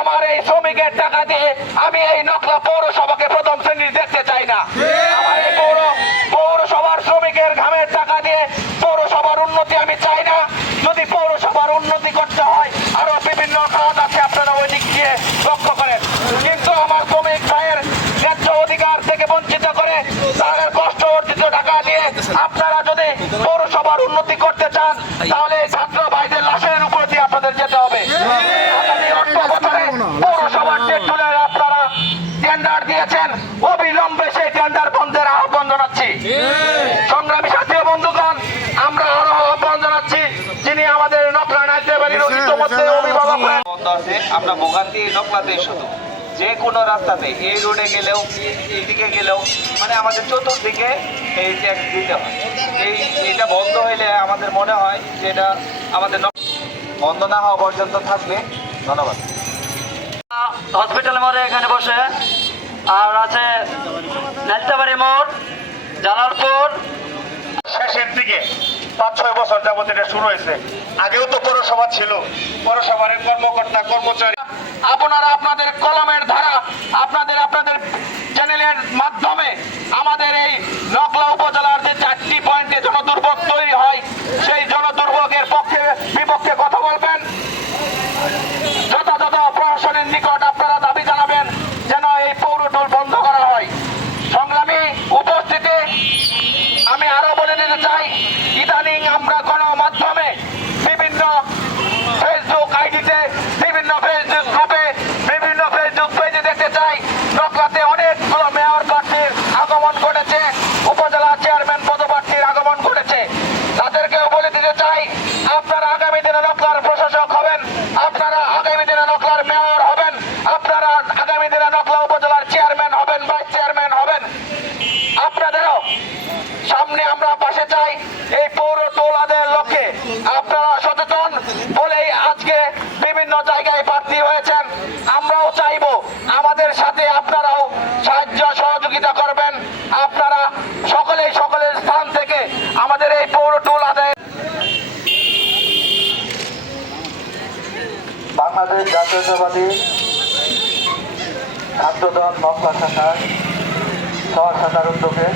আমার এই শ্রমিকের টাকা দিয়ে আমি এই নকলা পৌরসভাকে প্রথম শ্রেণীর দেখতে চাই না। আমার এই পৌরসভার শ্রমিকের ঘামের টাকা দিয়ে পৌরসভার উন্নতি আমি চাই না। যদি পৌরসভার উন্নতি করতে হয় আরো বিভিন্ন কাজ আছে, আপনারা ওই দিক দিয়ে লক্ষ্য করেন। কিন্তু আমার শ্রমিক ভাইয়ের ন্যায্য অধিকার থেকে বঞ্চিত করে তাদের কষ্ট অর্জিত টাকা দিয়ে আপনারা যদি পৌরসভার উন্নতি করতে চান তাহলে ছাত্র ভাইদের লাশের উপর দিয়ে আপনাদের যেতে হবে। আগামী অর্থ বছরে পৌরসভার যে টুলের আপনারা টেন্ডার দিয়েছেন, অবিলম্বে সেই টেন্ডার বন্ধের আহ্বান জানাচ্ছি। সংগ্রামী সাথী বন্ধুগণ, আমরা আরো আহ্বান জানাচ্ছি যিনি আমাদের নকলা নাইতেবাড়ির ইতিমধ্যে অভিভাবক বন্ধ আছে। আমরা ভোগান্তি নকলাতেই শুধু যে কোনো রাস্তাতে এই রোডে গেলেও এইদিকে গেলেও মানে আমাদের চতুর্দিকে এই ট্যাক্স দিতে হয়। এইটা বন্ধ হইলে আমাদের মনে হয় যে এটা আমাদের বন্ধ না হওয়া পর্যন্ত থাকবে। ধন্যবাদ। হসপিটাল মোড়ে এখানে বসে, আর আছে নাইতেবাড়ি মোড়, জালালপুর। শেষের দিকে 5-6 বছর যাবত এটা শুরু হয়েছে। আগেও তো পৌরসভা ছিল, পৌরসভার কর্মকর্তা কর্মচারী আপনারা আপনাদের কলমের ধারা আপনাদের চ্যানেলের মাধ্যমে আমাদের এই নকলা উপজেলার যে 4টি পয়েন্টে জনদুর্ভোগ তৈরি হয় সেই জনদুর্ভোগের পক্ষে বিপক্ষে কথা বলবেন। যথাযথ প্রশাসনের নিকট আপনারা দাবি জানাবেন যেন এই পৌর টোল বন্ধ করা হয়। সংগ্রামী উপস্থিতি, আমি আরো বলে দিতে চাই, ইদানিং আমরা গণমাধ্যমে বিভিন্ন ফেসবুক আইডিতে, বিভিন্ন ফেসবুক গ্রুপে, বিভিন্ন ফেসবুক পেজে দেখতে চাই নকলাতে অনেকগুলো মেয়র প্রার্থীর আগমন ঘটেছে, উপজেলা চেয়ারম্যান পদপ্রার্থীর আগমন ঘটেছে। তাদেরকেও বলে দিতে চাই, আপনারা আগামী দিনে নকলার প্রশাসক হবেন, আপনারা আগামী দিনে নকলার মেয়র হবেন, আপনারা আগামী দিনে নকলা উপজেলার চেয়ারম্যান হবেন, ভাইস চেয়ারম্যান হবেন। আপনাদেরও সামনে আমরা পাশে চাই এই পৌর টোল আদায়ের লক্ষ্যে। আপনারা সচেতন বলেই আজকে বিভিন্ন জায়গায় প্রার্থী হয়েছেন। আমরাও চাইবো আমাদের সাথে আপনারাও সাহায্য সহযোগিতা করবেন। আপনারা সকলের স্থান থেকে আমাদের এই পৌর টোল আদায়। বাংলাদেশ জাতীয়তাবাদী ছাত্রদল নকলা শাখার সহশাখার উদ্যোগে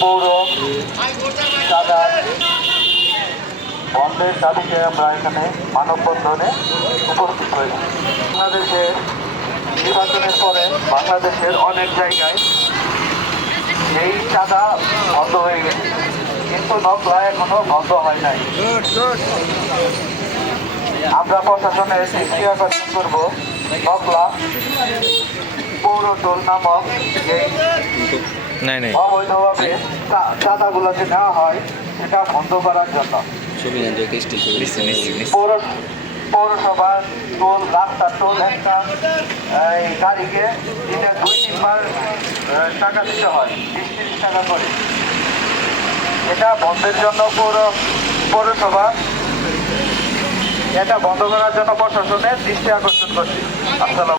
পৌর চাঁদা বন্ধের দাবিতে আমরা এখানে মানববন্ধনে উপস্থিত হয়েছি। বাংলাদেশের নির্বাচনের পরে বাংলাদেশের অনেক জায়গায় এই চাঁদা বন্ধ হয়ে গেছে, কিন্তু নকলা এখনো বন্ধ হয় নাই। আমরা প্রশাসনের দৃষ্টি আকর্ষণ করব নকলা পৌর টোল নামক এই অবৈধভাবে চাঁদাগুলো যে নেওয়া হয় সেটা বন্ধ করার জন্য পৌরসভার টোল, রাস্তার টোল একটা এই গাড়িকে দিনে 2-3 বার টাকা দিতে হয়, 20-30 টাকা করে। এটা বন্ধের জন্য পৌরসভা এটা বন্ধ করার জন্য প্রশাসনের দৃষ্টি আকর্ষণ করছি। আসসালাম।